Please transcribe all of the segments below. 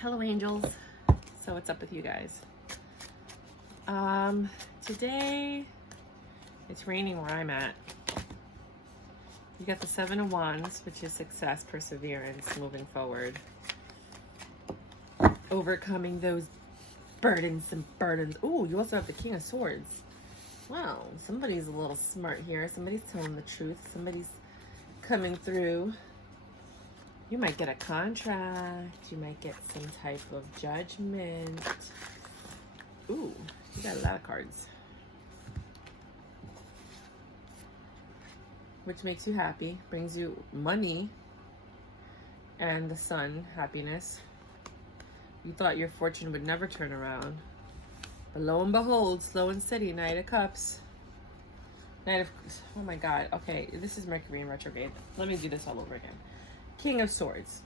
Hello, angels. So what's up with you guys? Today it's raining where I'm at. You got the Seven of Wands, which is success, perseverance, moving forward, overcoming those burdensome burdens. Oh, you also have the King of Swords. Wow, somebody's a little smart here. Somebody's telling the truth. Somebody's coming through. You might get a contract. You might get some type of judgment. Ooh, you got a lot of cards. Which makes you happy, brings you money, and the sun, happiness. You thought your fortune would never turn around. But lo and behold, slow and steady, Knight of Cups. Knight of, oh my God, okay, this is Mercury in retrograde. Let me do this all over again. King of Swords.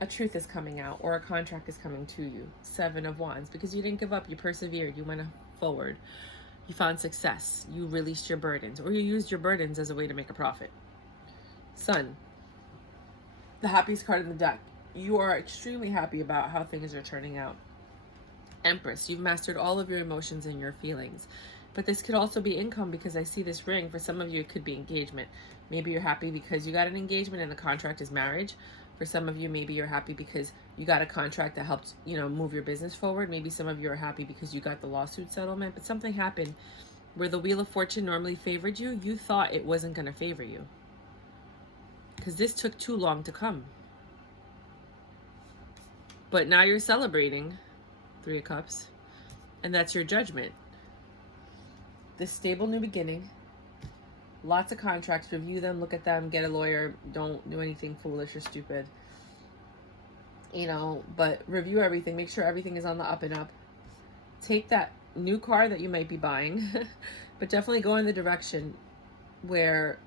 A truth is coming out, or a contract is coming to you. Seven of Wands, because you didn't give up, you persevered, you went forward. You found success, you released your burdens, or you used your burdens as a way to make a profit. Sun, the happiest card in the deck. You are extremely happy about how things are turning out. Empress, you've mastered all of your emotions and your feelings. But this could also be income, because I see this ring. For some of you, it could be engagement. Maybe you're happy because you got an engagement and the contract is marriage. For some of you, maybe you're happy because you got a contract that helped, move your business forward. Maybe some of you are happy because you got the lawsuit settlement. But something happened where the Wheel of Fortune normally favored you. You thought it wasn't going to favor you, because this took too long to come. But now you're celebrating. Three of Cups. And that's your judgment. This stable new beginning. Lots of contracts. Review them, look at them, get a lawyer. Don't do anything foolish or stupid. But review everything. Make sure everything is on the up and up. Take that new car that you might be buying, but definitely go in the direction where,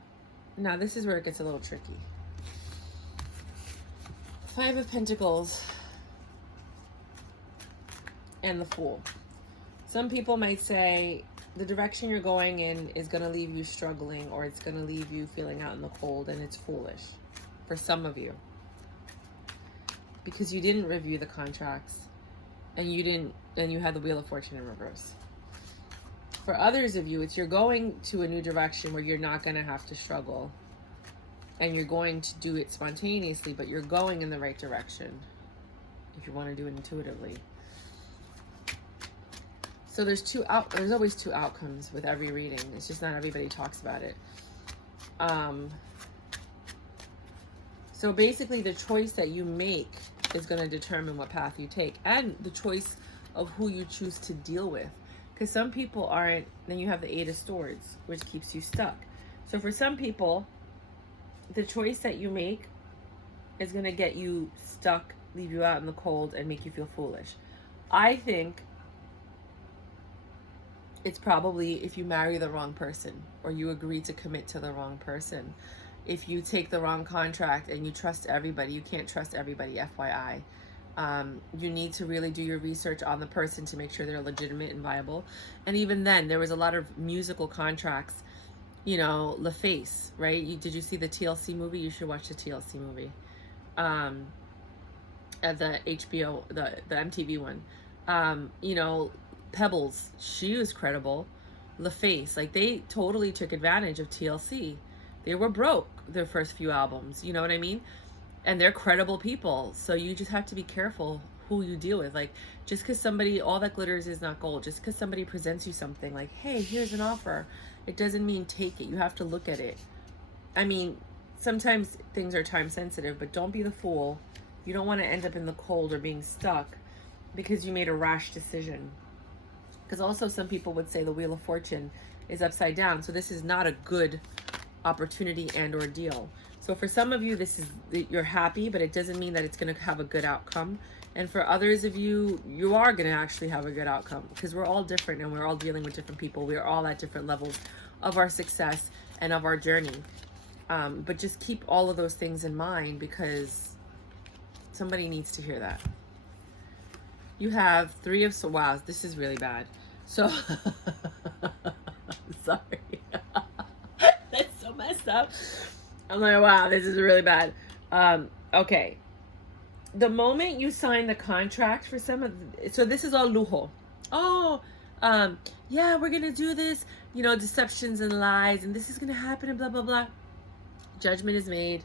now this is where it gets a little tricky. Five of Pentacles and the Fool. Some people might say the direction you're going in is going to leave you struggling, or it's going to leave you feeling out in the cold, and it's foolish for some of you, because you didn't review the contracts, and you had the Wheel of Fortune in reverse. For others of you, it's you're going to a new direction where you're not going to have to struggle, and you're going to do it spontaneously, but you're going in the right direction if you want to do it intuitively. So there's always two outcomes with every reading. It's just not everybody talks about it. So basically the choice that you make is going to determine what path you take, and the choice of who you choose to deal with. Because some people aren't, then you have the Eight of Swords, which keeps you stuck. So for some people, the choice that you make is going to get you stuck, leave you out in the cold, and make you feel foolish. I think it's probably if you marry the wrong person, or you agree to commit to the wrong person. If you take the wrong contract and you trust everybody, you can't trust everybody, FYI. You need to really do your research on the person to make sure they're legitimate and viable. And even then, there was a lot of musical contracts, LaFace, right? Did you see the TLC movie? You should watch the TLC movie. The HBO, the MTV one. Pebbles, she was credible. LaFace, they totally took advantage of TLC. They were broke their first few albums, you know what I mean? And they're credible people. So you just have to be careful who you deal with. Just because somebody, all that glitters is not gold. Just because somebody presents you something like, hey, here's an offer, it doesn't mean take it. You have to look at it. I mean, sometimes things are time sensitive, but don't be the fool. You don't want to end up in the cold or being stuck because you made a rash decision. Because also some people would say the Wheel of Fortune is upside down. So this is not a good opportunity and or deal. So for some of you, you're happy, but it doesn't mean that it's going to have a good outcome. And for others of you, you are going to actually have a good outcome, because we're all different and we're all dealing with different people. We are all at different levels of our success and of our journey. But just keep all of those things in mind, because somebody needs to hear that. You have Three of Swords. Wow, this is really bad. So, sorry. That's so messed up. I'm like, wow, this is really bad. Okay. The moment you sign the contract for some of so this is all lujo. Oh, yeah, we're gonna do this, you know, deceptions and lies, and this is gonna happen and blah blah blah. Judgment is made.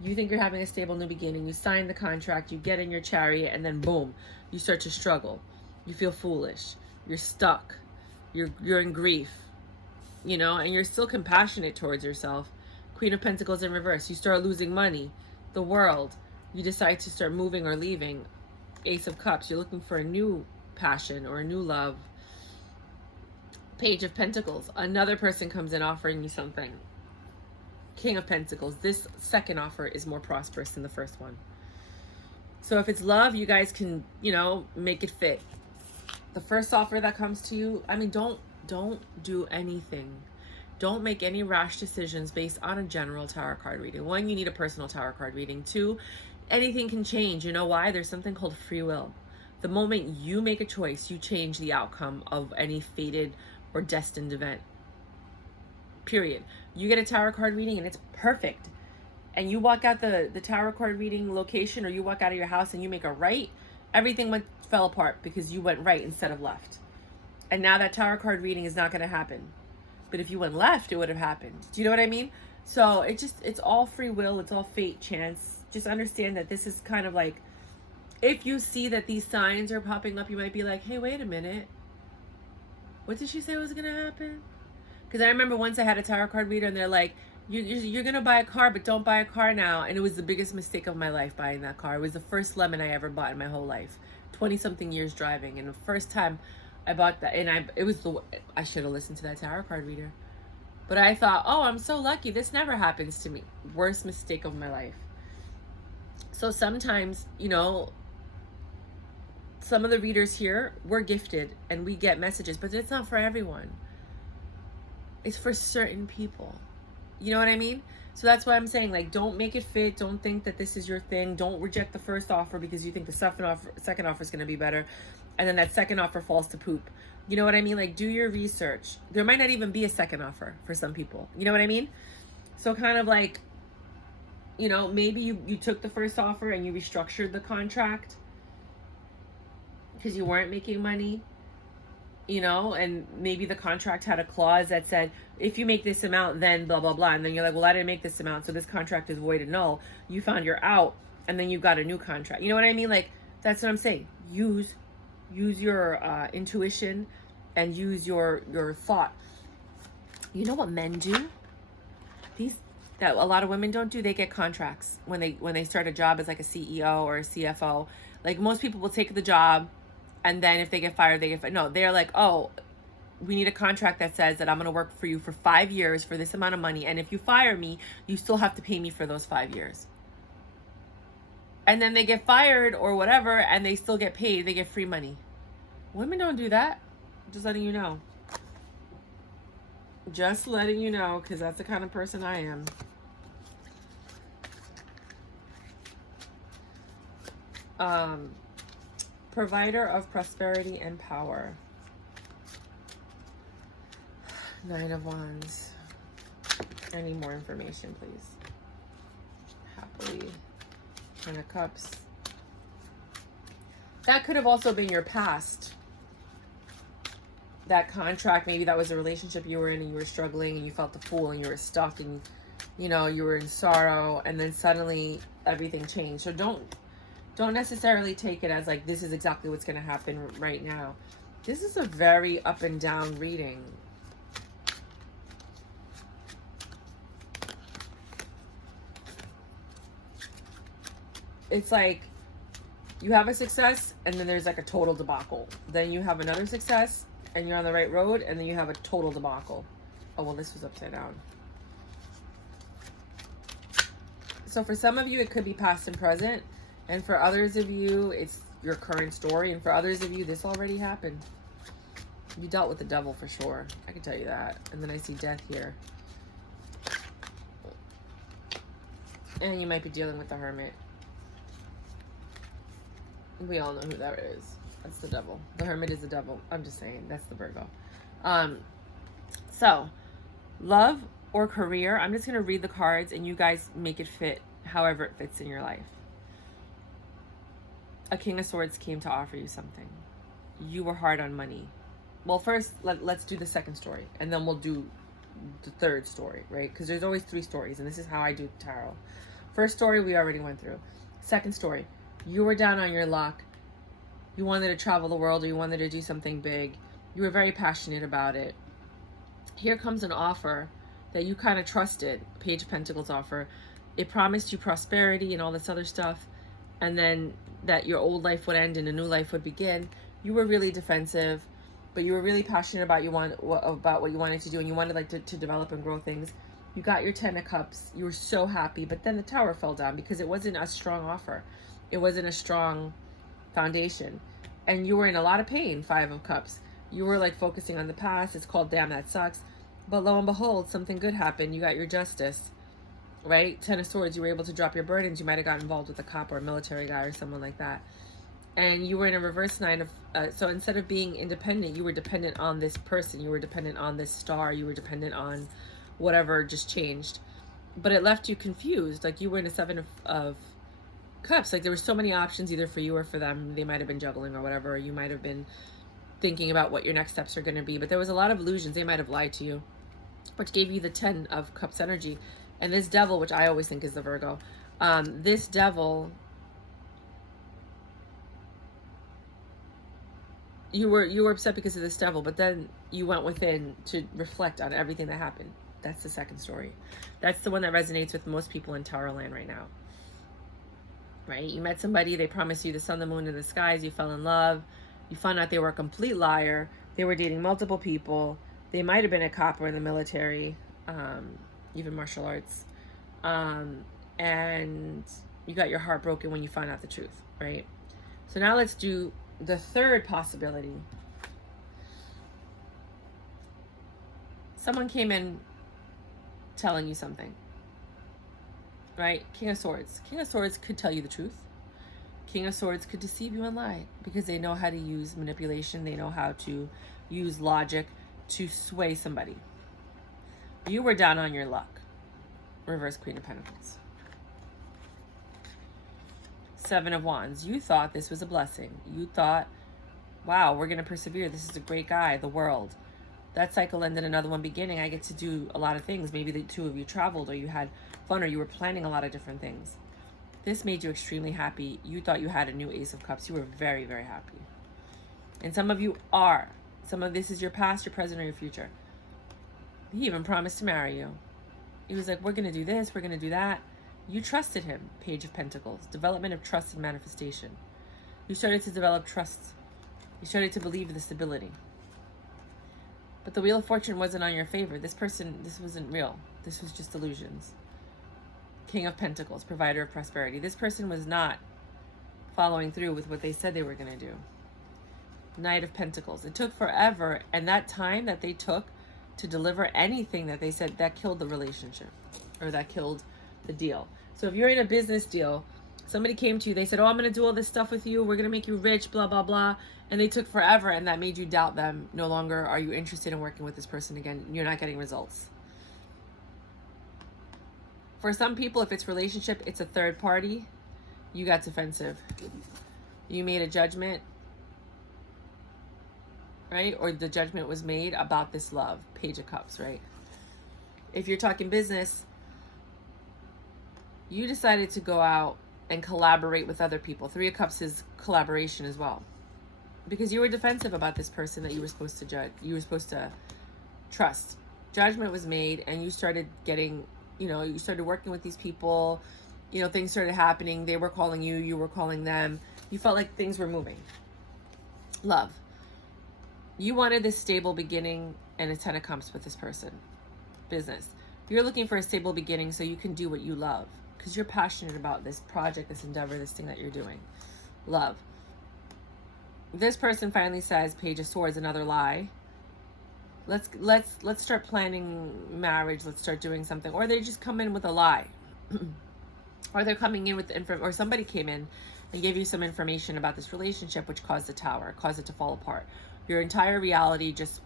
You think you're having a stable new beginning. You sign the contract, you get in your chariot, and then boom, you start to struggle. You feel foolish. You're stuck. You're in grief, you know, and you're still compassionate towards yourself. Queen of Pentacles in reverse. You start losing money, the world. You decide to start moving or leaving. Ace of Cups. You're looking for a new passion or a new love. Page of Pentacles. Another person comes in offering you something. King of Pentacles. This second offer is more prosperous than the first one. So if it's love, you guys can, you know, make it fit. The first offer that comes to you, I mean, don't do anything. Don't make any rash decisions based on a general tarot card reading. One, you need a personal tarot card reading. Two, anything can change. You know why? There's something called free will. The moment you make a choice, you change the outcome of any fated or destined event. Period. You get a tarot card reading and it's perfect. And you walk out the tarot card reading location, or you walk out of your house and you make a right, everything fell apart because you went right instead of left. And now that tarot card reading is not going to happen. But if you went left, it would have happened. Do you know what I mean? So it's all free will. It's all fate, chance. Just understand that this is kind of like, if you see that these signs are popping up, you might be like, hey, wait a minute. What did she say was going to happen? Because I remember once I had a tarot card reader and they're like, you're going to buy a car, but don't buy a car now. And it was the biggest mistake of my life, buying that car. It was the first lemon I ever bought in my whole life. 20-something years driving. And the first time I bought that, and I should have listened to that tarot card reader. But I thought, oh, I'm so lucky. This never happens to me. Worst mistake of my life. So sometimes, you know, some of the readers here, we're gifted and we get messages, but it's not for everyone. It's for certain people. You know what I mean? So that's why I'm saying, like, don't make it fit. Don't think that this is your thing. Don't reject the first offer because you think the second offer is going to be better. And then that second offer falls to poop. You know what I mean? Like, do your research. There might not even be a second offer for some people. You know what I mean? So kind of like, you know, maybe you took the first offer and you restructured the contract because you weren't making money. You know, and maybe the contract had a clause that said, if you make this amount, then blah, blah, blah. And then you're like, well, I didn't make this amount, so this contract is void and null. You found you're out, and then you got a new contract. You know what I mean? Like, that's what I'm saying. Use your intuition and use your thought. You know what men do? That a lot of women don't do. They get contracts when they start a job as like a CEO or a CFO. Like, most people will take the job, and then if they get fired, they get fired. No, they're like, oh, we need a contract that says that I'm going to work for you for 5 years for this amount of money. And if you fire me, you still have to pay me for those 5 years. And then they get fired or whatever, and they still get paid. They get free money. Women don't do that. Just letting you know. Just letting you know, because that's the kind of person I am. Provider of prosperity and power. 9 of Wands. I need more information, please. Happily. 10 of Cups. That could have also been your past. That contract, maybe that was a relationship you were in and you were struggling and you felt the fool and you were stuck and, you know, you were in sorrow, and then suddenly everything changed. So don't necessarily take it as like, this is exactly what's going to happen right now. This is a very up and down reading. It's like you have a success and then there's like a total debacle. Then you have another success and you're on the right road, and then you have a total debacle. Oh, well, this was upside down. So for some of you, it could be past and present. And for others of you, it's your current story. And for others of you, this already happened. You dealt with the devil for sure. I can tell you that. And then I see death here. And you might be dealing with the Hermit. We all know who that is. That's the devil. The Hermit is the devil. I'm just saying. That's the Virgo. So, love or career. I'm just going to read the cards and you guys make it fit however it fits in your life. a King of Swords came to offer you something. You were hard on money. Well, first, let's do the second story, and then we'll do the third story, right? Because there's always 3 stories, and this is how I do tarot. First story, we already went through. Second story, you were down on your luck. You wanted to travel the world, or you wanted to do something big. You were very passionate about it. Here comes an offer that you kind of trusted, Page of Pentacles offer. It promised you prosperity and all this other stuff, and then that your old life would end and a new life would begin. You were really defensive, but you were really passionate about what you wanted to do, and you wanted to develop and grow things. You got your 10 of Cups. You were so happy, but then the Tower fell down because it wasn't a strong offer. It wasn't a strong foundation, and you were in a lot of pain. 5 of Cups. You were like focusing on the past. It's called Damn That Sucks. But lo and behold, something good happened. You got your justice, right? 10 of Swords. You were able to drop your burdens. You might have gotten involved with a cop or a military guy or someone like that. And you were in a reverse 9 of, so instead of being independent, you were dependent on this person. You were dependent on this star. You were dependent on whatever just changed. But it left you confused. Like you were in a 7 of Cups. Like there were so many options either for you or for them. They might have been juggling or whatever. Or you might have been thinking about what your next steps are going to be. But there was a lot of illusions. They might have lied to you, which gave you the 10 of Cups energy. And this devil, which I always think is the Virgo, this devil, you were upset because of this devil, but then you went within to reflect on everything that happened. That's the second story. That's the one that resonates with most people in Tarot land right now. Right? You met somebody, they promised you the sun, the moon, and the skies, you fell in love, you found out they were a complete liar, they were dating multiple people, they might have been a cop or in the military, even martial arts, and you got your heart broken when you found out the truth, right? So now let's do the third possibility. Someone came in telling you something, right? King of Swords. King of Swords could tell you the truth. King of Swords could deceive you and lie because they know how to use manipulation. They know how to use logic to sway somebody. You were down on your luck. Reverse Queen of Pentacles. 7 of Wands. You thought this was a blessing. You thought, wow, we're going to persevere. This is a great guy, the world. That cycle ended, another one beginning. I get to do a lot of things. Maybe the 2 of you traveled, or you had fun, or you were planning a lot of different things. This made you extremely happy. You thought you had a new Ace of Cups. You were very, very happy. And some of you are. Some of this is your past, your present, or your future. He even promised to marry you. He was like, we're going to do this, we're going to do that. You trusted him. Page of Pentacles. Development of trust and manifestation. You started to develop trust. You started to believe in the stability. But the Wheel of Fortune wasn't on your favor. This wasn't real. This was just illusions. King of Pentacles, provider of prosperity. This person was not following through with what they said they were going to do. Knight of Pentacles. It took forever, and that time that they took to deliver anything that they said, that killed the relationship, or that killed the deal. So if you're in a business deal, somebody came to you, they said, oh, I'm going to do all this stuff with you, we're going to make you rich, blah, blah, blah, and they took forever, and that made you doubt them. No longer are you interested in working with this person again. You're not getting results. For some people, if it's relationship, it's a third party. You got defensive. You made a judgment, right? Or the judgment was made about this love. Page of Cups, right? If you're talking business, you decided to go out and collaborate with other people. 3 of Cups is collaboration as well. Because you were defensive about this person that you were supposed to judge. You were supposed to trust. Judgment was made, and you started getting, you started working with these people. Things started happening. They were calling you. You were calling them. You felt like things were moving. Love. You wanted this stable beginning and a 10 of Cups with this person. Business. You're looking for a stable beginning so you can do what you love. Because you're passionate about this project, this endeavor, this thing that you're doing. Love. This person finally says, Page of Swords, another lie. Let's start planning marriage. Let's start doing something. Or they just come in with a lie. Or they're coming in with or somebody came in and gave you some information about this relationship, which caused the tower, caused it to fall apart. Your entire reality just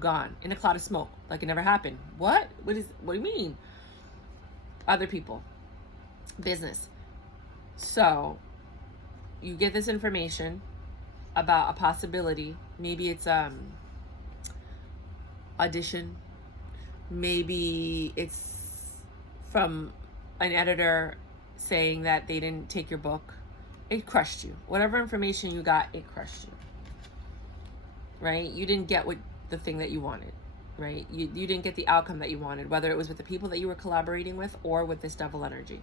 gone in a cloud of smoke, like it never happened. What do you mean? Other people, business. So you get this information about a possibility. Maybe it's audition. Maybe it's from an editor saying that they didn't take your book. It crushed you. Whatever information you got, it crushed you. Right? You didn't get the thing that you wanted. Right? You didn't get the outcome that you wanted, whether it was with the people that you were collaborating with or with this devil energy.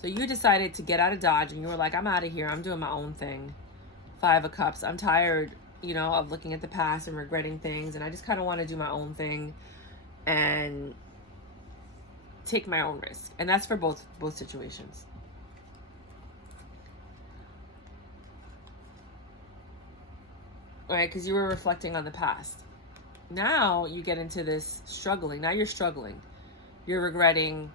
So you decided to get out of Dodge, and you were like, I'm out of here. I'm doing my own thing. 5 of Cups. I'm tired, of looking at the past and regretting things, and I just kind of want to do my own thing and take my own risk. And that's for both situations. Right? Because you were reflecting on the past. Now you get into this struggling. Now you're struggling. You're regretting.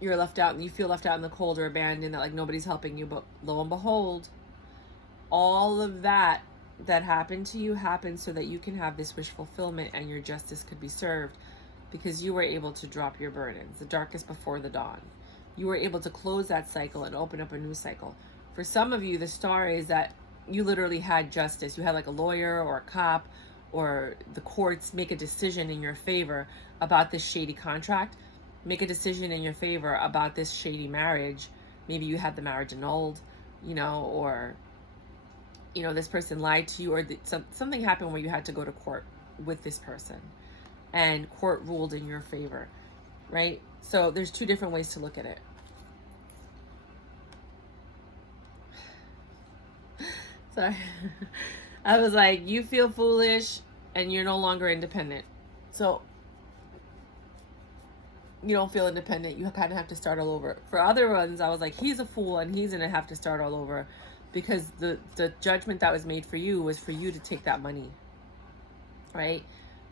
You're left out, and you feel left out in the cold or abandoned, that like nobody's helping you. But lo and behold, all of that happened to you happened so that you can have this wish fulfillment and your justice could be served, because you were able to drop your burdens, the darkest before the dawn. You were able to close that cycle and open up a new cycle. For some of you, the star is that you literally had justice. You had like a lawyer or a cop or the courts make a decision in your favor about this shady contract, make a decision in your favor about this shady marriage. Maybe you had the marriage annulled, or, this person lied to you, or something happened where you had to go to court with this person and court ruled in your favor, right? So there's 2 different ways to look at it. Sorry. I was like, you feel foolish and you're no longer independent. So you don't feel independent. You kind of have to start all over. For other ones, I was like, he's a fool and he's going to have to start all over, because the judgment that was made for you was for you to take that money. Right?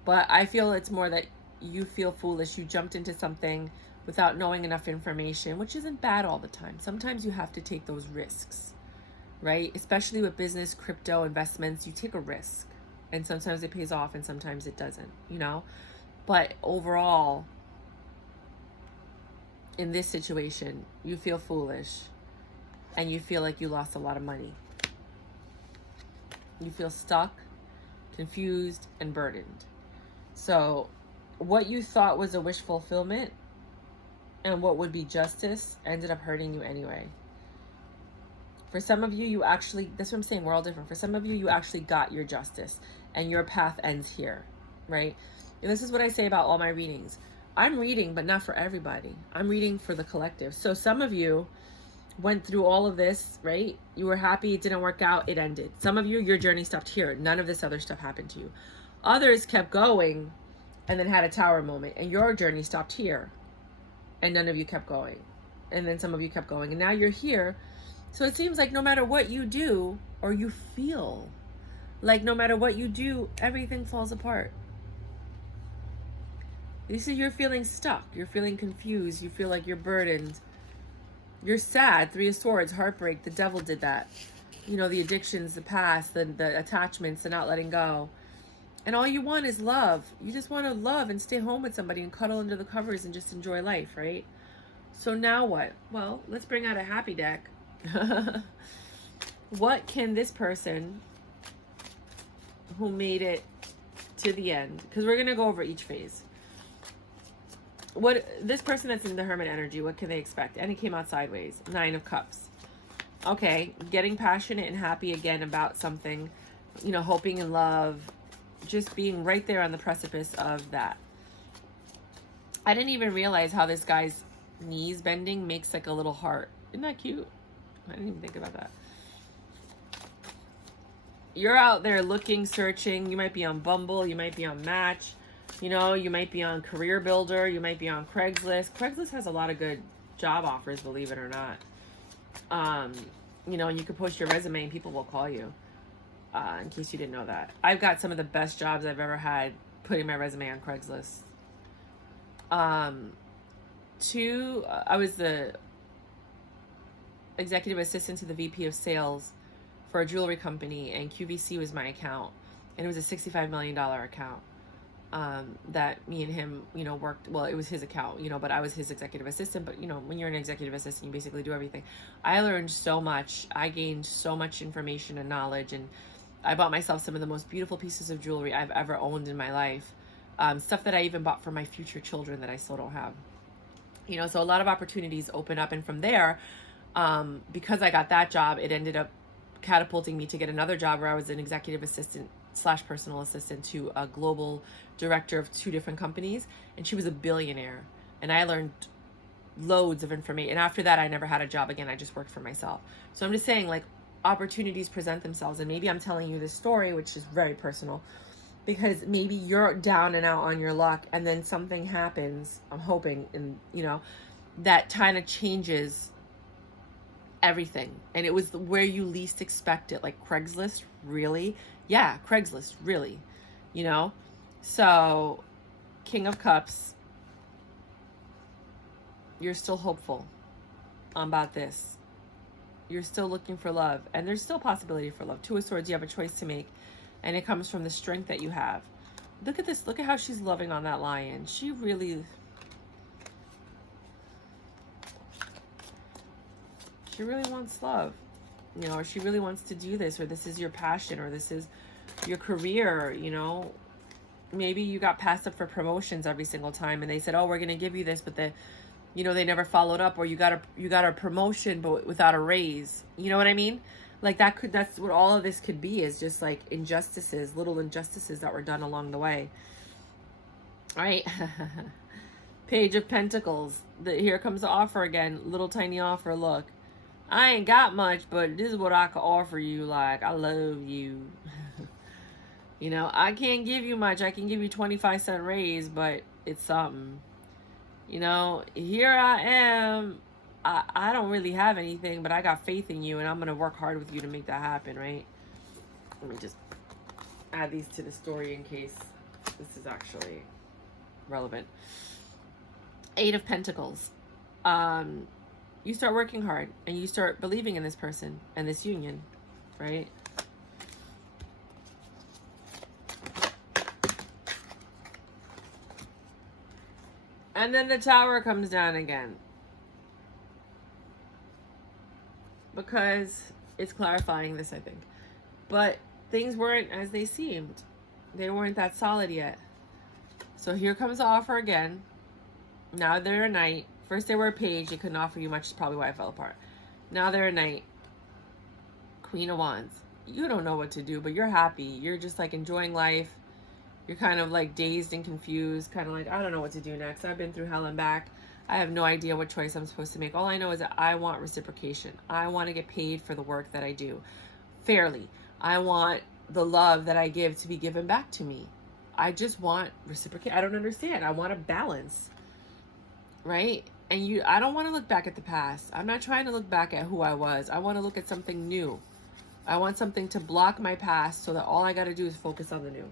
But I feel it's more that you feel foolish. You jumped into something without knowing enough information, which isn't bad all the time. Sometimes you have to take those risks. Right? Especially with business, crypto, investments, you take a risk. And sometimes it pays off and sometimes it doesn't, But overall, in this situation, you feel foolish and you feel like you lost a lot of money. You feel stuck, confused, and burdened. So what you thought was a wish fulfillment and what would be justice ended up hurting you anyway. For some of you, that's what I'm saying, we're all different. For some of you, you actually got your justice and your path ends here, right? And this is what I say about all my readings. I'm reading, but not for everybody. I'm reading for the collective. So some of you went through all of this, right? You were happy, it didn't work out, it ended. Some of you, your journey stopped here. None of this other stuff happened to you. Others kept going and then had a tower moment, and your journey stopped here. And none of you kept going. And then some of you kept going, and now you're here. So it seems like no matter what you do, or you feel like no matter what you do, everything falls apart. You see, you're feeling stuck. You're feeling confused. You feel like you're burdened. You're sad. 3 of Swords, heartbreak. The devil did that. The addictions, the past, the attachments, the not letting go. And all you want is love. You just want to love and stay home with somebody and cuddle under the covers and just enjoy life, right? So now what? Well, let's bring out a happy deck. What can this person who made it to the end, because we're going to go over each phase. What this person that's in the Hermit energy, what can they expect? And it came out sideways. 9 of Cups. Okay, getting passionate and happy again about something, hoping in love, just being right there on the precipice of that. I didn't even realize how this guy's knees bending makes like a little heart. Isn't that cute? I didn't even think about that. You're out there looking, searching. You might be on Bumble. You might be on Match. You might be on Career Builder. You might be on Craigslist. Craigslist has a lot of good job offers, believe it or not. And you can post your resume and people will call you. In case you didn't know that. I've got some of the best jobs I've ever had putting my resume on Craigslist. I was the executive assistant to the VP of sales for a jewelry company, and QVC was my account, and it was a $65 million account. that me and him, worked. Well, it was his account, but I was his executive assistant. But, when you're an executive assistant, you basically do everything. I learned so much. I gained so much information and knowledge. And I bought myself some of the most beautiful pieces of jewelry I've ever owned in my life. Stuff that I even bought for my future children that I still don't have. So a lot of opportunities open up. And from there, because I got that job, it ended up catapulting me to get another job where I was an executive assistant / personal assistant to a global director of 2 different companies. And she was a billionaire. And I learned loads of information. And after that, I never had a job again. I just worked for myself. So I'm just saying, like, opportunities present themselves. And maybe I'm telling you this story, which is very personal, because maybe you're down and out on your luck, and then something happens, I'm hoping, and that kind of changes everything. And it was where you least expect it. Like Craigslist, really? Yeah, Craigslist, really. So King of Cups, you're still hopeful about this. You're still looking for love, and there's still possibility for love. 2 of Swords, you have a choice to make, and it comes from the strength that you have. Look at this. Look at how she's loving on that lion. She really wants love, or she really wants to do this, or this is your passion, or this is your career. Maybe you got passed up for promotions every single time, and they said, oh, we're going to give you this, but they never followed up, or you got a promotion but without a raise. You know what I mean? Like that's what all of this could be, is just like injustices, little injustices that were done along the way. All right. Page of Pentacles. Here comes the offer again. Little tiny offer. Look, I ain't got much, but this is what I can offer you. Like, I love you. I can't give you much. I can give you 25-cent raise, but it's something. Here I am. I don't really have anything, but I got faith in you, and I'm going to work hard with you to make that happen, right? Let me just add these to the story in case this is actually relevant. 8 of Pentacles. You start working hard, and you start believing in this person and this union, right? And then the Tower comes down again, because it's clarifying this, I think. But things weren't as they seemed. They weren't that solid yet. So here comes the offer again. Now they're a knight. First they were a page. They couldn't offer you much. Is probably why it fell apart. Now they're a knight. Queen of Wands. You don't know what to do, but you're happy. You're just like enjoying life. You're kind of like dazed and confused. Kind of like, I don't know what to do next. I've been through hell and back. I have no idea what choice I'm supposed to make. All I know is that I want reciprocation. I want to get paid for the work that I do fairly. I want the love that I give to be given back to me. I just want reciprocation. I don't understand. I want a balance, right? And I don't want to look back at the past. I'm not trying to look back at who I was. I want to look at something new. I want something to block my past so that all I got to do is focus on the new.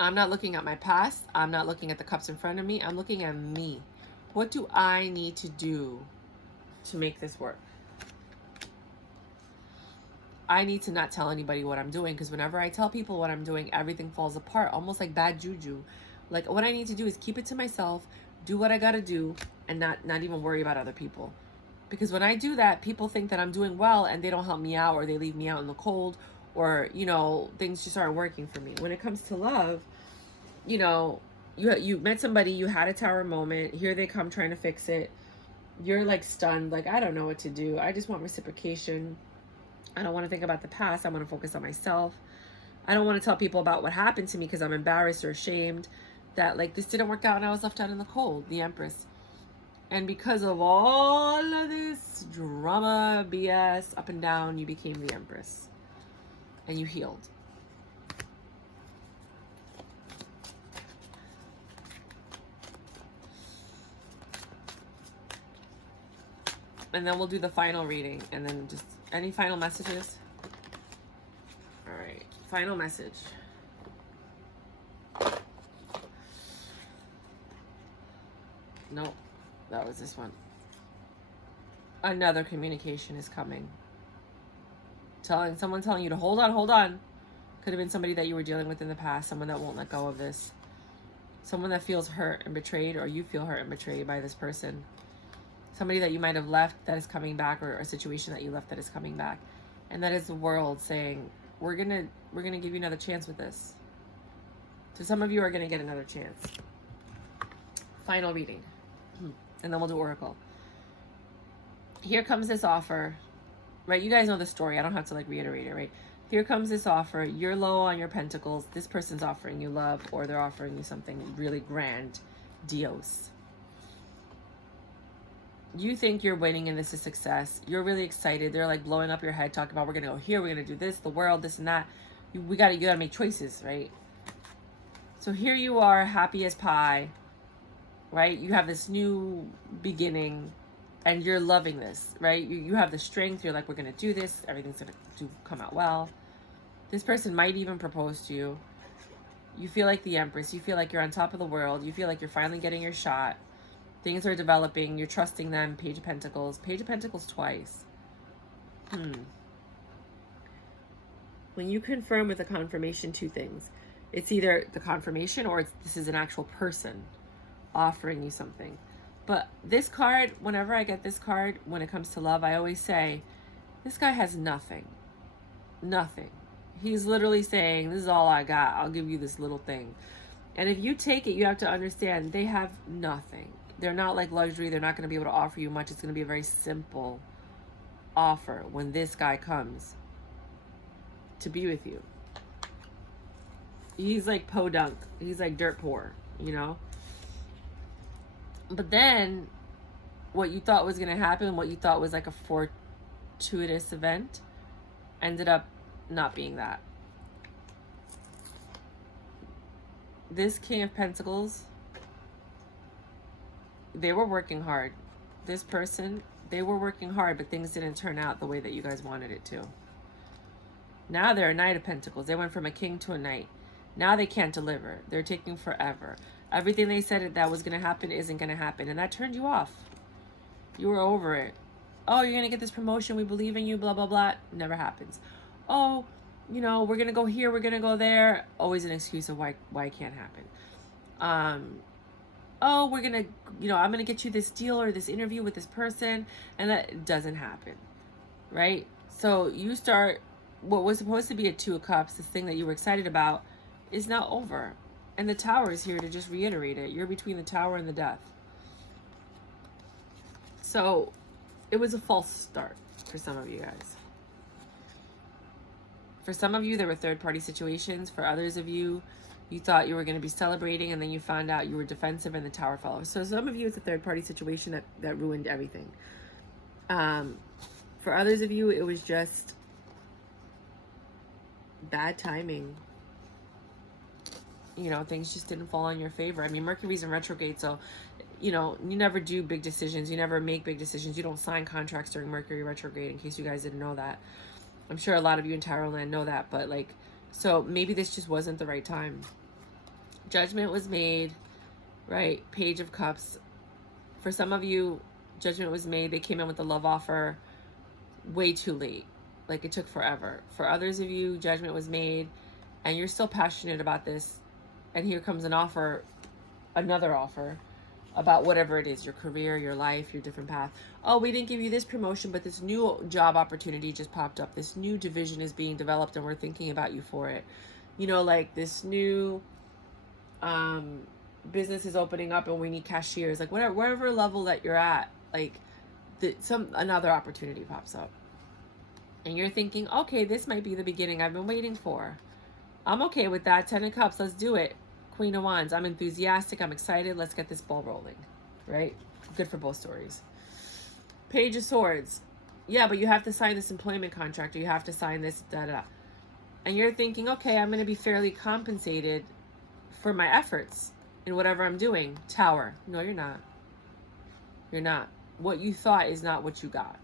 I'm not looking at my past. I'm not looking at the cups in front of me. I'm looking at me. What do I need to do to make this work? I need to not tell anybody what I'm doing, because whenever I tell people what I'm doing, everything falls apart, almost like bad juju. Like, what I need to do is keep it to myself, do what I got to do, and not even worry about other people. Because when I do that, people think that I'm doing well and they don't help me out, or they leave me out in the cold, or, things just aren't working for me. When it comes to love, you met somebody, you had a Tower moment, here they come trying to fix it. You're like stunned, like, I don't know what to do. I just want reciprocation. I don't want to think about the past. I want to focus on myself. I don't want to tell people about what happened to me because I'm embarrassed or ashamed that, like, this didn't work out and I was left out in the cold. The Empress. And because of all of this drama, BS, up and down, you became the Empress. And you healed. And then we'll do the final reading. And then just any final messages? All right. Final message. Nope. That was this one. Another communication is coming. Someone telling you to hold on. Because Could have been somebody that you were dealing with in the past, someone that won't let go of this. Someone that feels hurt and betrayed, or you feel hurt and betrayed by this person. Somebody that you might have left that is coming back, or a situation that you left that is coming back. And that is the world saying, we're gonna give you another chance with this. So some of you are gonna get another chance. Final reading. And then we'll do Oracle. Here comes this offer, right? You guys know the story. I don't have to like reiterate it, right? Here comes this offer. You're low on your pentacles. This person's offering you love, or they're offering you something really grandiose. You think you're winning and this is success. You're really excited. They're like blowing up your head, talking about, we're going to go here, we're going to do this, the world, this and that. You got to make choices, right? So here you are, happy as pie, right? You have this new beginning and you're loving this, right? You have the strength. You're like, we're going to do this. Everything's going to come out well. This person might even propose to you. You feel like the Empress. You feel like you're on top of the world. You feel like you're finally getting your shot. Things are developing. You're trusting them. Page of Pentacles. Page of Pentacles twice. When you confirm with a confirmation, two things. It's either the confirmation or this is an actual person offering you something. But this card, whenever I get this card, when it comes to love, I always say, this guy has nothing. Nothing. He's literally saying, this is all I got. I'll give you this little thing. And if you take it, you have to understand they have nothing. They're not like luxury. They're not going to be able to offer you much. It's going to be a very simple offer when this guy comes to be with you. He's like podunk. He's like dirt poor, you know? But then what you thought was going to happen, what you thought was like a fortuitous event, ended up not being that. This King of Pentacles, they were working hard. This person, they were working hard, but things didn't turn out the way that you guys wanted it to. Now they're a Knight of Pentacles. They went from a king to a knight. Now they can't deliver. They're taking forever. Everything they said that was going to happen isn't going to happen. And that turned you off. You were over it. Oh, you're going to get this promotion. We believe in you, blah, blah, blah. Never happens. Oh, you know, we're going to go here. We're going to go there. Always an excuse of why it can't happen. Oh, we're going to, you know, I'm going to get you this deal or this interview with this person. And that doesn't happen. Right? So you start, what was supposed to be a Two of Cups, this thing that you were excited about, is now over. And the Tower is here to just reiterate it. You're between the Tower and the Death. So it was a false start for some of you guys. For some of you, there were third-party situations. For others of you, you thought you were going to be celebrating, and then you found out you were defensive and the Tower fell off. So some of you, it's a third-party situation that ruined everything. For others of you, it was just bad timing. You know, things just didn't fall in your favor. I mean, Mercury's in retrograde, so, you know, you never do big decisions. You never make big decisions. You don't sign contracts during Mercury retrograde, in case you guys didn't know that. I'm sure a lot of you in Tarot land know that, but like, so maybe this just wasn't the right time. Judgment was made, right? Page of Cups. For some of you, judgment was made. They came in with a love offer way too late. Like, it took forever. For others of you, judgment was made, and you're still passionate about this. And here comes an offer, another offer, about whatever it is, your career, your life, your different path. Oh, we didn't give you this promotion, but this new job opportunity just popped up. This new division is being developed, and we're thinking about you for it. You know, like this new business is opening up, and we need cashiers. Like wherever level that you're at, like another opportunity pops up. And you're thinking, okay, this might be the beginning I've been waiting for. I'm okay with that. 10 of Cups, let's do it. Queen of Wands, I'm enthusiastic, I'm excited, let's get this ball rolling, right? Good for both stories. Page of Swords, yeah, but you have to sign this employment contract, or you have to sign this, da-da. And you're thinking, okay, I'm going to be fairly compensated for my efforts in whatever I'm doing. Tower, no, you're not. You're not. What you thought is not what you got.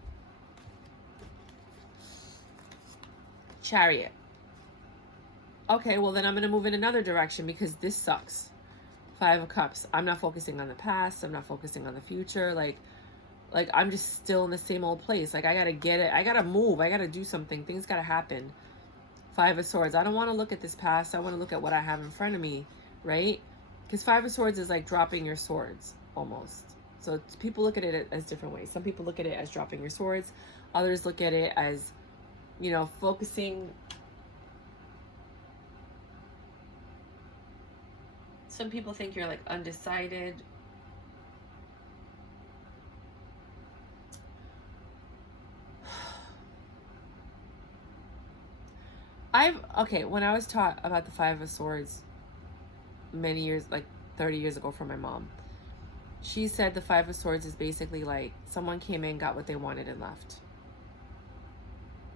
Chariot. Okay, well then I'm going to move in another direction because this sucks. 5 of Cups. I'm not focusing on the past. I'm not focusing on the future. Like I'm just still in the same old place. Like, I got to get it. I got to move. I got to do something. Things got to happen. Five of Swords. I don't want to look at this past. I want to look at what I have in front of me, right? Because Five of Swords is like dropping your swords, almost. So people look at it as different ways. Some people look at it as dropping your swords. Others look at it as, you know, focusing. Some people think you're like undecided. When I was taught about the Five of Swords many years, like 30 years ago from my mom, she said the Five of Swords is basically like someone came in, got what they wanted, and left.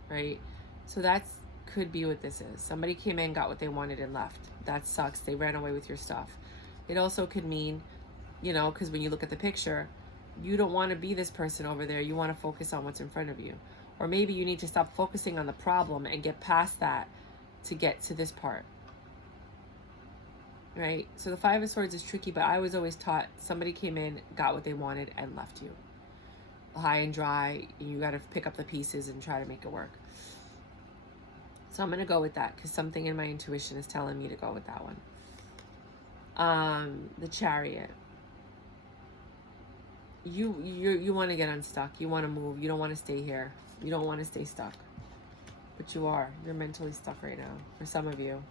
Right? So that's could be what this is. Somebody came in, got what they wanted, and left. That sucks. They ran away with your stuff. It also could mean, you know, because when you look at the picture, you don't want to be this person over there. You want to focus on what's in front of you. Or maybe you need to stop focusing on the problem and get past that to get to this part. Right? So the Five of Swords is tricky, but I was always taught somebody came in, got what they wanted, and left you. High and dry. You got to pick up the pieces and try to make it work. So I'm going to go with that because something in my intuition is telling me to go with that one. The Chariot. You want to get unstuck. You want to move. You don't want to stay here. You don't want to stay stuck. But you are. You're mentally stuck right now. For some of you.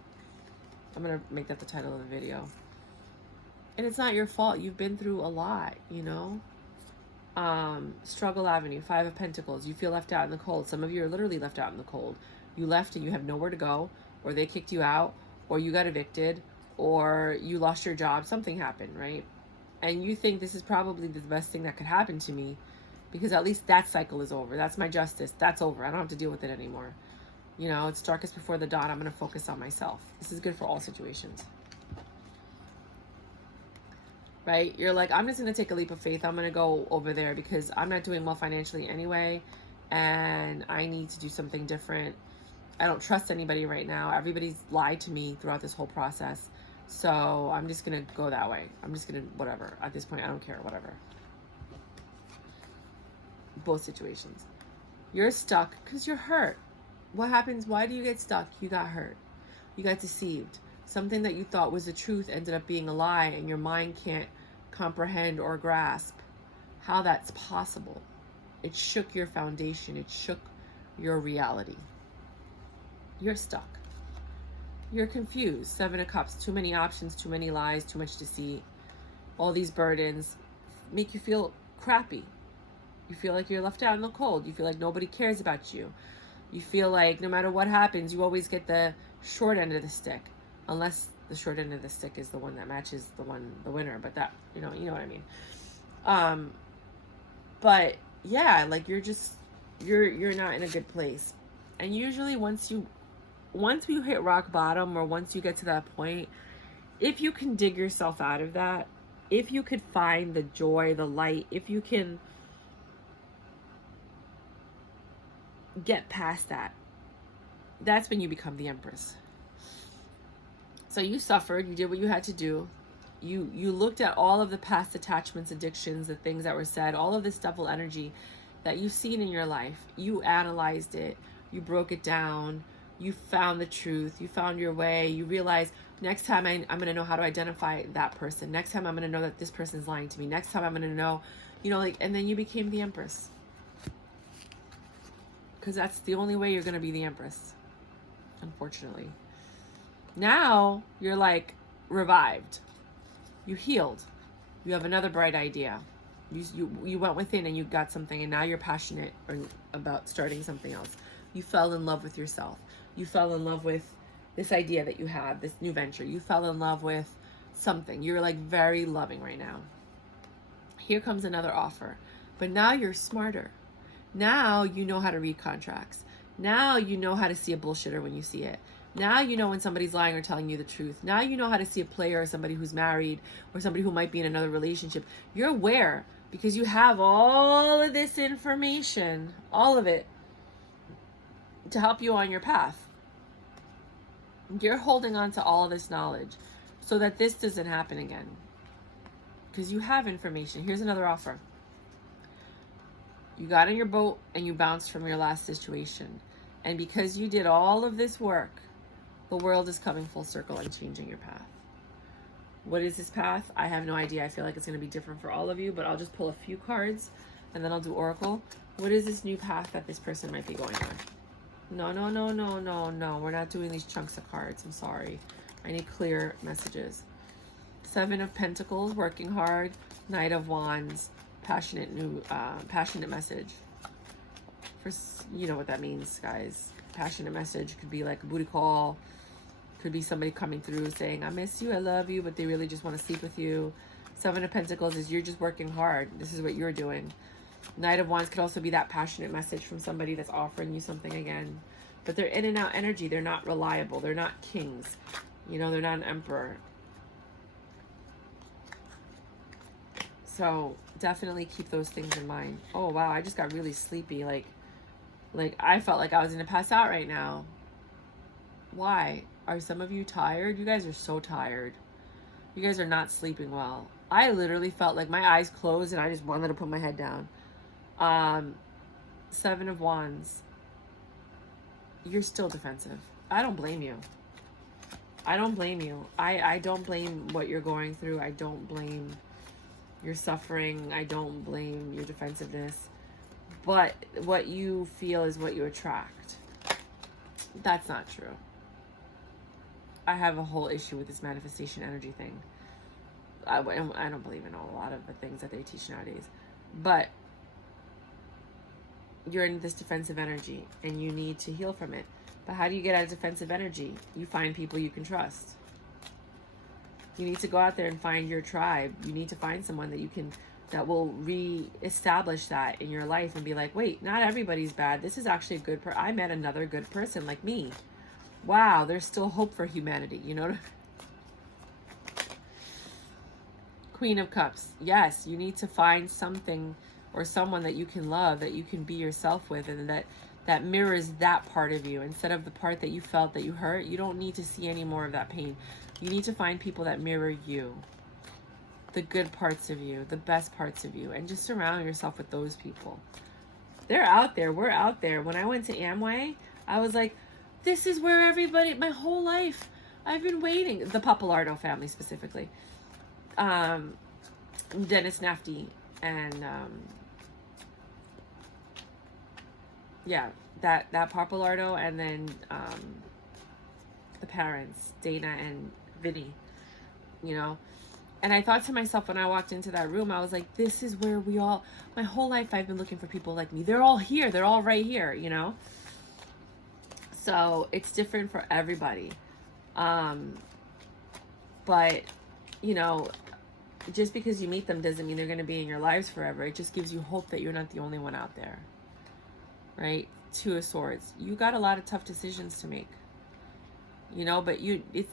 I'm going to make that the title of the video. And it's not your fault. You've been through a lot, you know? Struggle Avenue, Five of Pentacles. You feel left out in the cold. Some of you are literally left out in the cold. You left and you have nowhere to go, or they kicked you out, or you got evicted, or you lost your job. Something happened, right? And you think this is probably the best thing that could happen to me because at least that cycle is over. That's my justice. That's over. I don't have to deal with it anymore. You know, it's darkest before the dawn. I'm going to focus on myself. This is good for all situations. Right? You're like, I'm just going to take a leap of faith. I'm going to go over there because I'm not doing well financially anyway. And I need to do something different. I don't trust anybody right now. Everybody's lied to me throughout this whole process. So I'm just going to go that way. I'm just going to, whatever. At this point, I don't care. Whatever. Both situations. You're stuck because you're hurt. What happens? Why do you get stuck? You got hurt. You got deceived. Something that you thought was the truth ended up being a lie, and your mind can't comprehend or grasp how that's possible. It shook your foundation. It shook your reality. You're stuck. You're confused. Seven of Cups. Too many options, too many lies, too much deceit. All these burdens make you feel crappy. You feel like you're left out in the cold. You feel like nobody cares about you. You feel like no matter what happens, you always get the short end of the stick. Unless the short end of the stick is the one that matches the winner. But that, you know what I mean. But yeah, like you're not in a good place. And usually once you hit rock bottom, or once you get to that point, if you can dig yourself out of that, if you could find the joy, the light, if you can get past that, that's when you become the Empress. So you suffered, you did what you had to do. You looked at all of the past attachments, addictions, the things that were said, all of this devil energy that you've seen in your life. You analyzed it, you broke it down, you found the truth, you found your way, you realized next time I'm going to know how to identify that person. Next time I'm going to know that this person's lying to me. Next time I'm going to know, and then you became the Empress. Because that's the only way you're going to be the Empress, unfortunately. Now you're like revived. You healed. You have another bright idea. You went within and you got something, and now you're passionate about starting something else. You fell in love with yourself. You fell in love with this idea that you have, this new venture. You fell in love with something. You're like very loving right now. Here comes another offer. But now you're smarter. Now you know how to read contracts. Now you know how to see a bullshitter when you see it. Now you know when somebody's lying or telling you the truth. Now you know how to see a player or somebody who's married or somebody who might be in another relationship. You're aware because you have all of this information, all of it, to help you on your path. You're holding on to all of this knowledge so that this doesn't happen again. Because you have information. Here's another offer. You got in your boat and you bounced from your last situation. And because you did all of this work, the world is coming full circle and changing your path. What is this path? I have no idea. I feel like it's going to be different for all of you, but I'll just pull a few cards and then I'll do Oracle. What is this new path that this person might be going on? No, no, no, no, no, no. We're not doing these chunks of cards. I'm sorry. I need clear messages. Seven of Pentacles, working hard. Knight of Wands, passionate message. For, you know what that means, guys. Passionate message could be like a booty call. Could be somebody coming through saying, I miss you, I love you, but they really just want to sleep with you. Seven of Pentacles is you're just working hard. This is what you're doing. Knight of Wands could also be that passionate message from somebody that's offering you something again. But they're in and out energy. They're not reliable. They're not kings. You know, they're not an emperor. So definitely keep those things in mind. Oh, wow. I just got really sleepy. Like I felt like I was going to pass out right now. Why? Are some of you tired? You guys are so tired. You guys are not sleeping well. I literally felt like my eyes closed and I just wanted to put my head down. Seven of Wands. You're still defensive. I don't blame you. I don't blame you. I don't blame what you're going through. I don't blame your suffering. I don't blame your defensiveness. But what you feel is what you attract. That's not true. I have a whole issue with this manifestation energy thing. I don't believe in a lot of the things that they teach nowadays. But you're in this defensive energy and you need to heal from it. But how do you get out of defensive energy? You find people you can trust. You need to go out there and find your tribe. You need to find someone that will re-establish that in your life and be like, wait, not everybody's bad. This is actually a good I met another good person like me. Wow, there's still hope for humanity, you know? Queen of Cups. Yes, you need to find something or someone that you can love, that you can be yourself with, and that mirrors that part of you. Instead of the part that you felt that you hurt, you don't need to see any more of that pain. You need to find people that mirror you, the good parts of you, the best parts of you, and just surround yourself with those people. They're out there. We're out there. When I went to Amway, I was like, this is where everybody, my whole life, I've been waiting. The Papalardo family specifically. Dennis Nafty and yeah, that Papalardo, and then the parents, Dana and Vinny, you know. And I thought to myself when I walked into that room, I was like, this is where my whole life I've been looking for people like me. They're all here. They're all right here, you know. So it's different for everybody. But, you know, just because you meet them doesn't mean they're going to be in your lives forever. It just gives you hope that you're not the only one out there. Right? Two of Swords. You got a lot of tough decisions to make. You know, but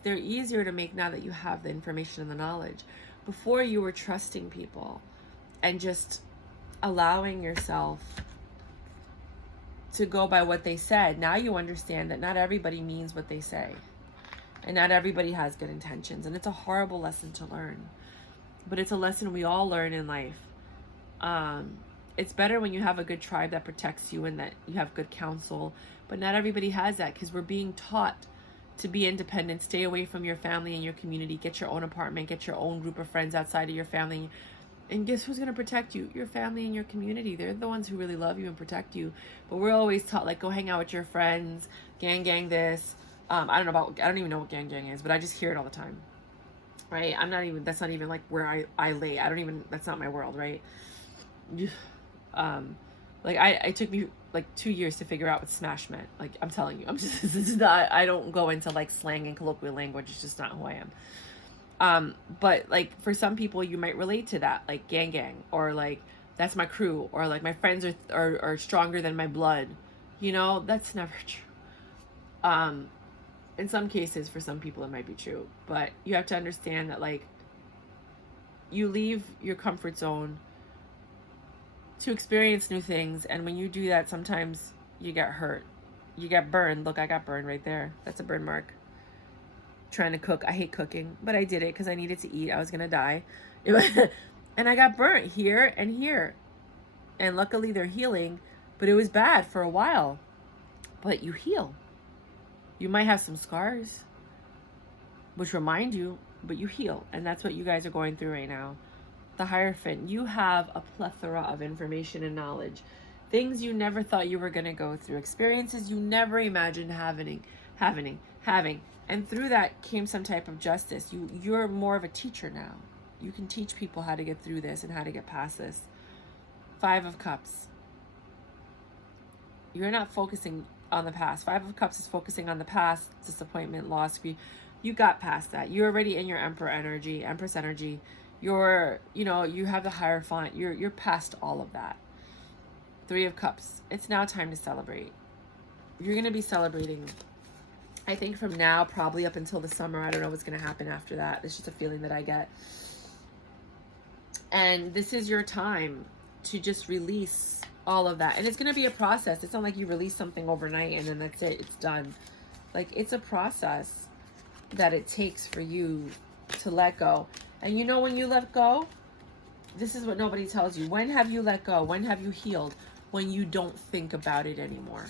they're easier to make now that you have the information and the knowledge. Before, you were trusting people and just allowing yourself to go by what they said. Now you understand that not everybody means what they say. And not everybody has good intentions. And it's a horrible lesson to learn. But it's a lesson we all learn in life. It's better when you have a good tribe that protects you and that you have good counsel. But not everybody has that, because we're being taught to be independent, stay away from your family and your community, get your own apartment, get your own group of friends outside of your family. And guess who's going to protect you? Your family and your community. They're the ones who really love you and protect you. But we're always taught, like, go hang out with your friends, gang this. I don't even know what gang is, but I just hear it all the time. Right? That's not even like where I lay. That's not my world, right? Like it took me like 2 years to figure out what smash meant. Like, I'm telling you, this is not, I don't go into like slang and colloquial language. It's just not who I am. But like for some people you might relate to that, like gang, or like that's my crew, or like my friends are stronger than my blood. You know, that's never true. In some cases, for some people it might be true, but you have to understand that like you leave your comfort zone to experience new things, and when you do that, sometimes you get hurt, you get burned. Look, I got burned right there. That's a burn mark. Trying to cook. I hate cooking, but I did it because I needed to eat. I was gonna die. And I got burnt here and here, and luckily they're healing, but it was bad for a while. but you heal. You might have some scars, which remind you, but you heal. And that's what you guys are going through right now. The Hierophant, you have a plethora of information and knowledge. Things you never thought you were going to go through. Experiences you never imagined having. And through that came some type of justice. You're more of a teacher now. You can teach people how to get through this and how to get past this. 5 of Cups. You're not focusing on the past. 5 of Cups is focusing on the past, disappointment, loss, grief. You got past that. You're already in your Empress energy. You're, you have the Hierophant. You're past all of that. 3 of Cups. It's now time to celebrate. You're going to be celebrating, I think, from now probably up until the summer. I don't know what's going to happen after that. It's just a feeling that I get. And this is your time to just release all of that. And it's going to be a process. It's not like you release something overnight and then that's it. It's done. Like, it's a process that it takes for you to let go. And when you let go, this is what nobody tells you. When have you let go? When have you healed? When you don't think about it anymore.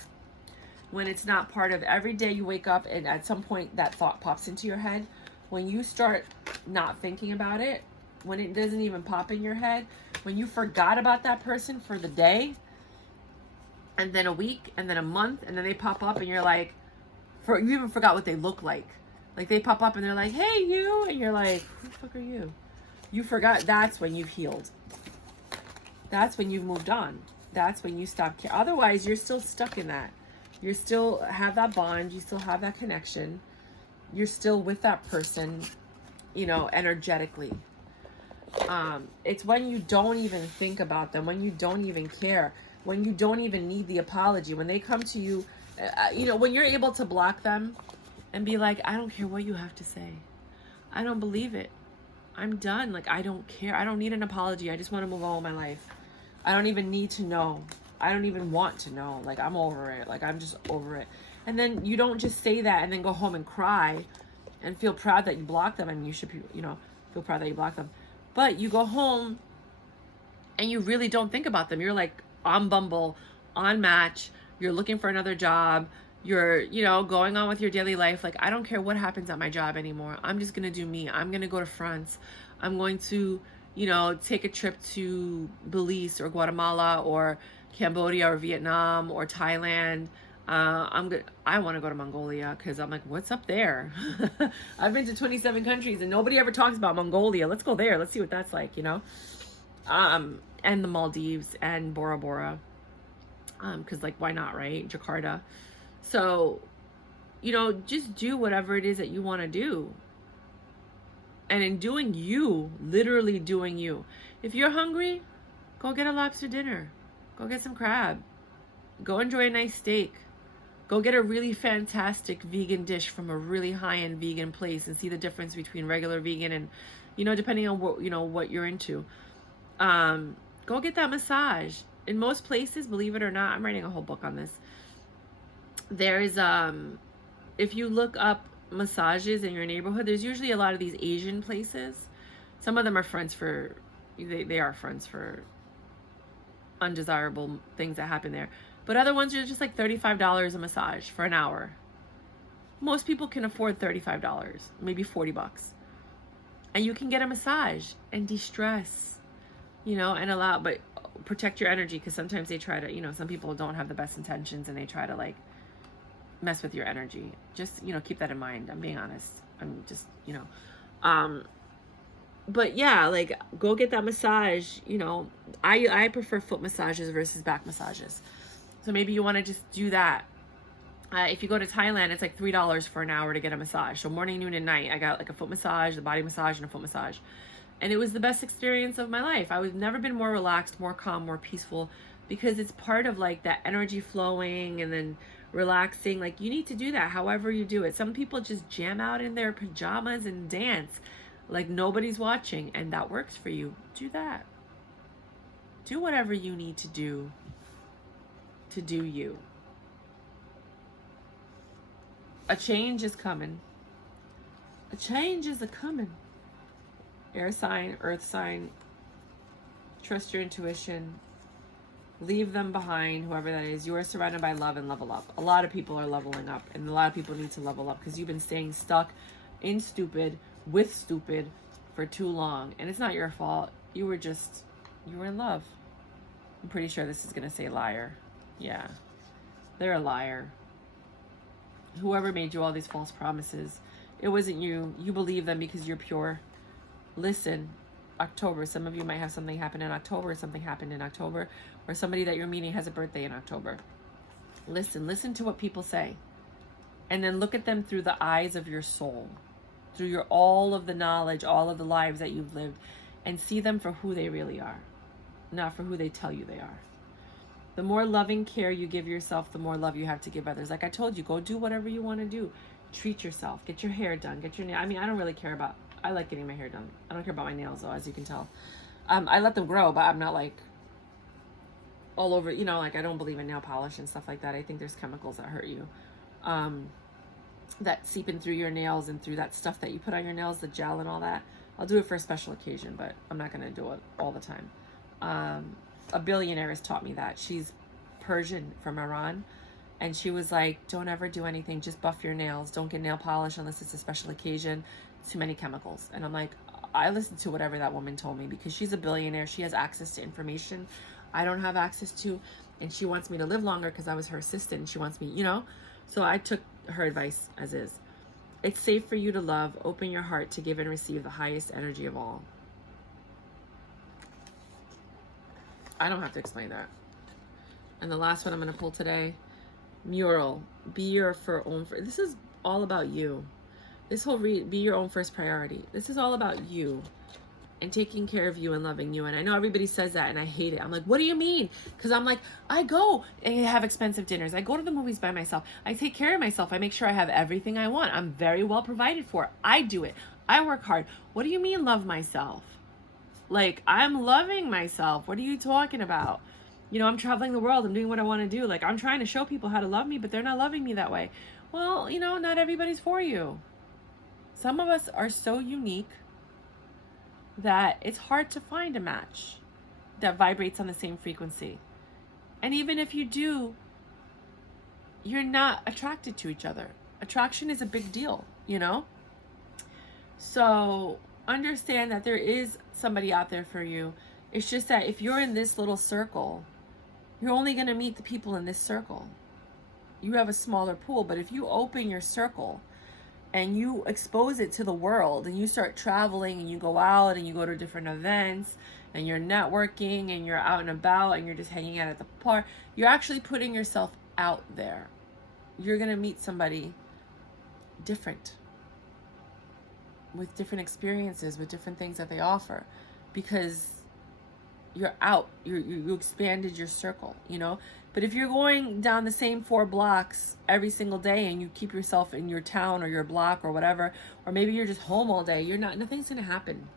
When it's not part of every day you wake up and at some point that thought pops into your head. When you start not thinking about it, when it doesn't even pop in your head, when you forgot about that person for the day, and then a week, and then a month, and then they pop up and you're like, you even forgot what they look like. Like, they pop up and they're like, hey, you, and you're like, who the fuck are you? You forgot. That's when you've healed. That's when you've moved on. That's when you stop caring. Otherwise, you're still stuck in that. You still have that bond. You still have that connection. You're still with that person, energetically. It's when you don't even think about them, when you don't even care, when you don't even need the apology, when they come to you, when you're able to block them and be like, I don't care what you have to say. I don't believe it. I'm done. Like, I don't care. I don't need an apology. I just want to move on with my life. I don't even need to know. I don't even want to know. Like, I'm over it. Like, I'm just over it. And then you don't just say that and then go home and cry and feel proud that you blocked them. I mean, you should, feel proud that you blocked them. But you go home and you really don't think about them. You're like on Bumble, on Match. You're looking for another job. You're, going on with your daily life. Like, I don't care what happens at my job anymore. I'm just going to do me. I'm going to go to France. I'm going to, take a trip to Belize or Guatemala or Cambodia or Vietnam or Thailand. I want to go to Mongolia because I'm like, what's up there? I've been to 27 countries and nobody ever talks about Mongolia. Let's go there. Let's see what that's like, and the Maldives and Bora Bora. Because, like, why not, right? Jakarta. So, just do whatever it is that you want to do. And in doing you, literally doing you. If you're hungry, go get a lobster dinner. Go get some crab. Go enjoy a nice steak. Go get a really fantastic vegan dish from a really high-end vegan place and see the difference between regular vegan and, depending on what you're into. Go get that massage. In most places, believe it or not, I'm writing a whole book on this. There's, if you look up massages in your neighborhood, there's usually a lot of these Asian places. Some of them are they are friends for undesirable things that happen there. But other ones are just like $35 a massage for an hour. Most people can afford $35, maybe $40. And you can get a massage and de-stress, and but protect your energy, because sometimes they try to, some people don't have the best intentions and they try to like mess with your energy. Just, keep that in mind. I'm being honest. I'm just, but yeah, like, go get that massage. I prefer foot massages versus back massages. So maybe you want to just do that. If you go to Thailand, it's like $3 for an hour to get a massage. So morning, noon, and night, I got like a foot massage, a body massage, and a foot massage. And it was the best experience of my life. I've never been more relaxed, more calm, more peaceful, because it's part of like that energy flowing and then relaxing. Like, you need to do that however you do it. Some people just jam out in their pajamas and dance like nobody's watching, and that works for you. Do that. Do whatever you need to do you. A change is coming. A change is a coming. Air sign, earth sign. Trust your intuition. Leave them behind, whoever that is. You are surrounded by love, and level up. A lot of people are leveling up, and a lot of people need to level up because you've been staying stuck in stupid with stupid for too long. And it's not your fault. You were in love. I'm pretty sure this is going to say liar. Yeah, they're a liar. Whoever made you all these false promises, it wasn't you. You believe them because you're pure. Listen, October, some of you might have something happen in October, something happened in October, or somebody that you're meeting has a birthday in October. Listen to what people say, and then look at them through the eyes of your soul, through your all of the knowledge, all of the lives that you've lived, and see them for who they really are, not for who they tell you they are. The more loving care you give yourself, the more love you have to give others. Like I told you, go do whatever you want to do. Treat yourself. Get your hair done. Get your nail. I mean, I don't really care about, I like getting my hair done. I don't care about my nails though, as you can tell. I let them grow, but I'm not like all over, you know, like I don't believe in nail polish and stuff like that. I think there's chemicals that hurt you. That seep in through your nails and through that stuff that you put on your nails, the gel and all that. I'll do it for a special occasion, but I'm not going to do it all the time. A billionaire has taught me that. She's Persian from Iran, and she was like, don't ever do anything, just buff your nails, don't get nail polish unless it's a special occasion. Too many chemicals. And I'm like, I listened to whatever that woman told me because she's a billionaire. She has access to information I don't have access to, and she wants me to live longer because I was her assistant, and she wants me, you know. So I took her advice as is. It's safe for you to love. Open your heart to give and receive the highest energy of all. I don't have to explain that. And the last one I'm going to pull today, mural. Be your own. This is all about you. This whole be your own first priority. This is all about you and taking care of you and loving you. And I know everybody says that, and I hate it. I'm like, what do you mean? Because I'm like, I go and have expensive dinners. I go to the movies by myself. I take care of myself. I make sure I have everything I want. I'm very well provided for. I do it. I work hard. What do you mean love myself? Like, I'm loving myself. What are you talking about? You know, I'm traveling the world. I'm doing what I want to do. Like, I'm trying to show people how to love me, but they're not loving me that way. Well, you know, not everybody's for you. Some of us are so unique that it's hard to find a match that vibrates on the same frequency. And even if you do, you're not attracted to each other. Attraction is a big deal, you know? So understand that there is somebody out there for you. It's just that if you're in this little circle, you're only going to meet the people in this circle. You have a smaller pool, but if you open your circle and you expose it to the world and you start traveling and you go out and you go to different events and you're networking and you're out and about and you're just hanging out at the park, you're actually putting yourself out there. You're going to meet somebody different with different experiences, with different things that they offer, because you're out, you expanded your circle, you know. But if you're going down the same 4 blocks every single day and you keep yourself in your town or your block or whatever, or maybe you're just home all day, nothing's going to happen.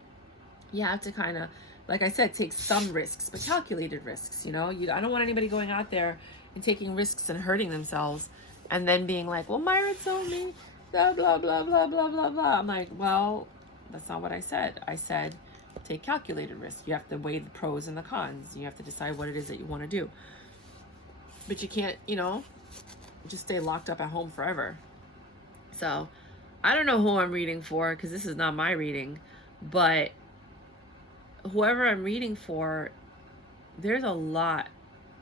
You have to kind of, like I said, take some risks, but calculated risks, you know. I don't want anybody going out there and taking risks and hurting themselves and then being like, well, Myra told me, blah, blah, blah, blah, blah, blah, blah. I'm like, well, that's not what I said. I said, take calculated risk. You have to weigh the pros and the cons. You have to decide what it is that you want to do. But you can't, you know, just stay locked up at home forever. So I don't know who I'm reading for because this is not my reading, but whoever I'm reading for, there's a lot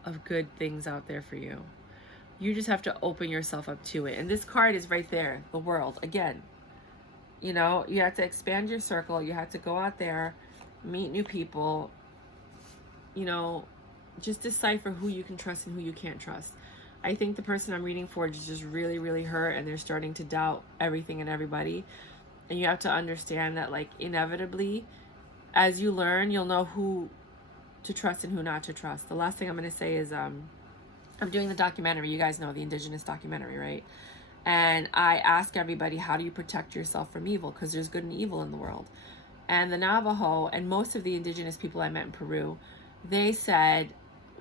of good things out there for you. You just have to open yourself up to it. And this card is right there, the world. Again, you know, you have to expand your circle. You have to go out there, meet new people, you know, just decipher who you can trust and who you can't trust. I think the person I'm reading for is just really, really hurt and they're starting to doubt everything and everybody. And you have to understand that, like, inevitably, as you learn, you'll know who to trust and who not to trust. The last thing I'm going to say is I'm doing the documentary. You guys know the Indigenous documentary, right? And I ask everybody, how do you protect yourself from evil? Because there's good and evil in the world. And the Navajo and most of the Indigenous people I met in Peru, they said,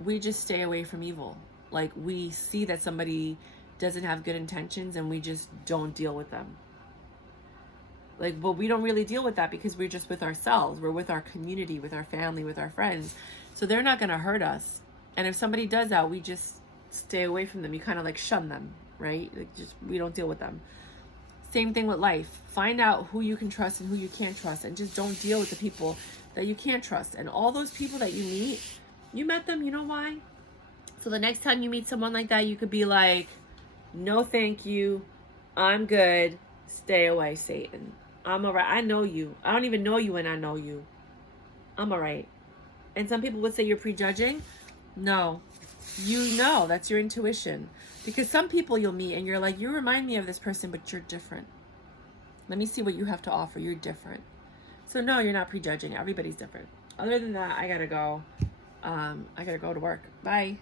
we just stay away from evil. Like, we see that somebody doesn't have good intentions and we just don't deal with them. Like, well, we don't really deal with that because we're just with ourselves. We're with our community, with our family, with our friends. So they're not going to hurt us. And if somebody does that, we just stay away from them. You kind of like shun them, right? Like just, we don't deal with them. Same thing with life. Find out who you can trust and who you can't trust, and just don't deal with the people that you can't trust. And all those people that you meet, you met them, you know why? So the next time you meet someone like that, you could be like, no, thank you. I'm good. Stay away, Satan. I'm all right. I know you. I don't even know you, and I know you. I'm all right. And some people would say you're prejudging. No, you know, that's your intuition. Because some people you'll meet and you're like, you remind me of this person, but you're different. Let me see what you have to offer. You're different. So no, you're not prejudging. Everybody's different. Other than that, I gotta go. I gotta go to work. Bye.